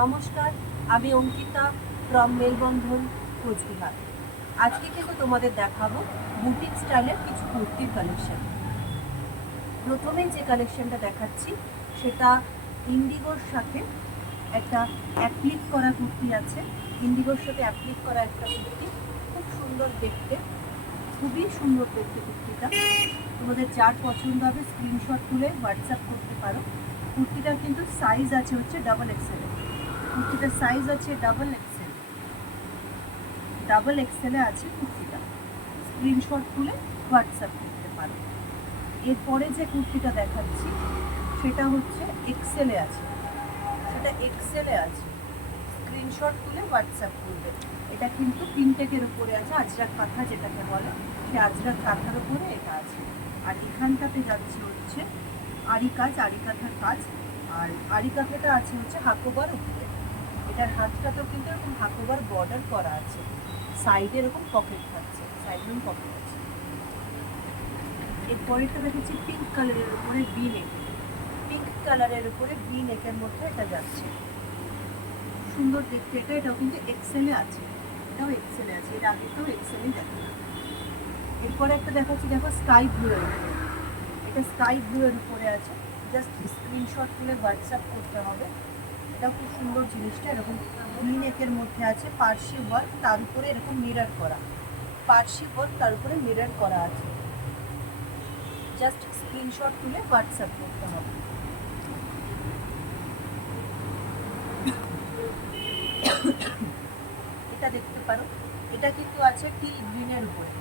নমস্কার, আমি অঙ্কিতা ফ্রম মেলবন্ধন কোচবিহার। আজকে কিন্তু তোমাদের দেখাবো বুটিক স্টাইলের কিছু কুর্তির কালেকশন। প্রথমে যে কালেকশনটা দেখাচ্ছি সেটা ইন্ডিগোর সাথে একটা অ্যাপ্লিক করা কুর্তি আছে। ইন্ডিগোর সাথে অ্যাপ্লিক করা একটা কুর্তি, খুব সুন্দর দেখতে, খুবই সুন্দর দেখতে কুর্তিটা। তোমাদের যার পছন্দ হবে স্ক্রিনশট তুলে হোয়াটসঅ্যাপ করতে পারো। কুর্তিটার কিন্তু সাইজ আছে হচ্ছে ডাবল এক্সেল। কুর্তিটার সাইজ আছে ডাবল এক্সেলে আছে কুর্তিটা। স্ক্রিনশট তুলে হোয়াটসঅ্যাপ করতে পারো। এরপরে যে কুর্তিটা দেখাচ্ছি সেটা হচ্ছে এক্সেলে আছে, স্ক্রিনশট তুলে হোয়াটসঅ্যাপ করবে। এটা কিন্তু প্রিন্টেকের উপরে আছে, আজরাক কাঁথা যেটাকে বলে, সে আজরাক কাঁথার উপরে এটা আছে। আর এখানটাতে যাচ্ছে হচ্ছে আরি কাঁথার কাজ। আর আরি কাঁথাটা আছে হচ্ছে হাকোবার উপরে। এটার হাতটাতেও কিন্তু এরকম হাকোবার বর্ডার করা আছে, সাইডে এরকম পকেট থাকছে, সাইডে এরকম পকেট আছে। এরপরেটা দেখেছি পিঙ্ক কালারের উপরে ভি নেকের মধ্যে এটা যাচ্ছে, সুন্দর দেখতে। এটাও কিন্তু এক্সেলে আছে, এর আগেটাও এক্সেলেই দেখা। এরপরে একটা দেখাচ্ছি, দেখো স্কাই ব্লু এর উপরে। এটা স্কাই ব্লু এর উপরে আছে, জাস্ট স্ক্রিনশট তুলে হোয়াটসঅ্যাপ করতে হবে। এটা খুব সুন্দর জিনিসটা, এরকম ভি নেকের মধ্যে আছে, পার্সি ওয়ার্ক, তার উপরে এরকম মিরর করা আছে। জাস্ট স্ক্রিনশট তুলে হোয়াটসঅ্যাপ করতে হবে। এটা দেখতে পারো, এটা কিন্তু আছে টিল গ্রিনের উপরে।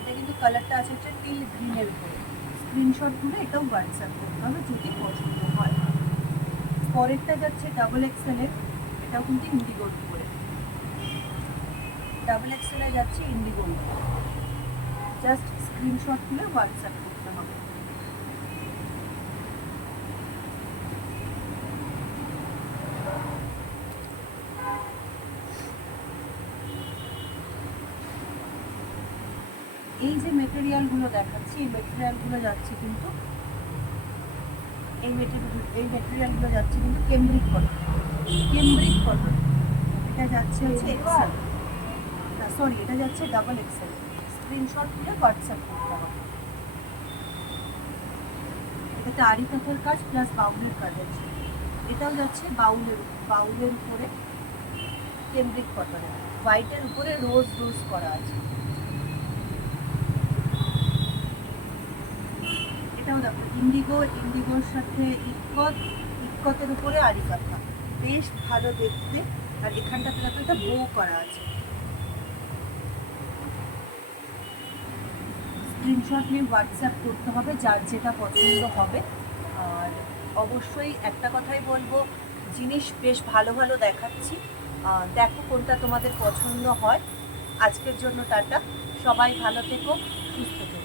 এটা কিন্তু কালারটা আছে হচ্ছে টিল গ্রিনের উপরে। স্ক্রিনশট তুলে এটাও হোয়াটসঅ্যাপ করতে হবে যদি পছন্দ হয়। পরেরটা যাচ্ছে ডাবল এক্সেলের, এটাও কিন্তু ইন্ডিগোর উপরে। ডাবল এক্সেলে যাচ্ছে ইন্ডিগোর উপরে, জাস্ট স্ক্রিনশট তুলে হোয়াটসঅ্যাপ করতে হবে। এই যে মেটেরিয়ালগুলো দেখাচ্ছি, এই মেটেরিয়ালগুলো যাচ্ছে কিন্তু কেমব্রিক কটন। এটা যাচ্ছে হচ্ছে এক্সেল, সরি এটা যাচ্ছে ডাবল এক্সেল। স্ক্রিনশট তুলে হোয়াটসঅ্যাপ করতে হবে। এটাতে আরি কাঁথার কাজ প্লাস বাউলের কাজ আছে। এটাও যাচ্ছে বাউলের উপরে কেমব্রিক কটনে, হোয়াইটের উপরে রোজ করা আছে। এটাও দেখো ইন্ডিগোর সাথে ইক্কতের উপরে আরি কাঁথা, বেশ ভালো দেখতে। আর এখানটাতে দেখো একটা বো করা আছে। স্ক্রিনশট নিয়ে হোয়াটসঅ্যাপ করতে হবে যার যেটা পছন্দ হবে। আর অবশ্যই একটা কথাই বলবো, জিনিস বেশ ভালো ভালো দেখাচ্ছি, দেখো কোনটা তোমাদের পছন্দ হয়। আজকের জন্য টাটা, সবাই ভালো থেকো, সুস্থ থেকো।